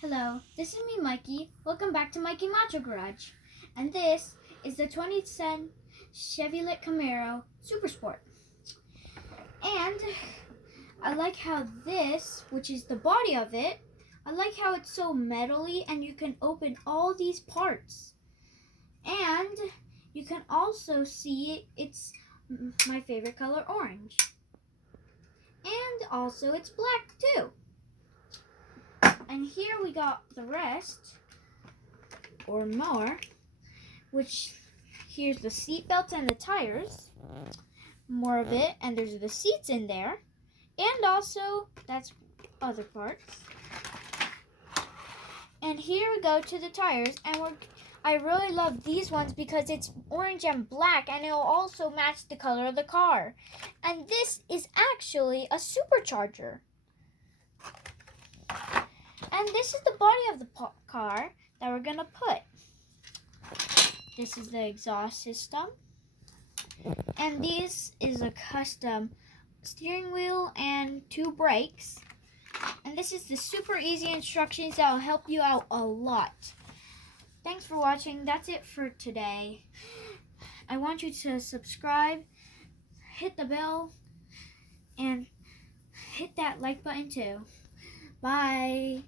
Hello, this is me, Mikey. Welcome back to Mikey Macho Garage. And this is the 2010 Chevy Camaro Super Sport. And I like how this, which is the body of it, I like how it's so metally and you can open all these parts. And you can also see it's my favorite color, orange. And also it's black too. And here we got the rest, or more, which here's the seat belts and the tires, more of it, and there's the seats in there, and also that's other parts. And here we go to the tires, and I really love these ones because it's orange and black, and it'll also match the color of the car. And this is actually a supercharger. And this is the body of the car that we're going to put. This is the exhaust system. And this is a custom steering wheel and 2 brakes. And this is the super easy instructions that will help you out a lot. Thanks for watching. That's it for today. I want you to subscribe, hit the bell, and hit that like button too. Bye.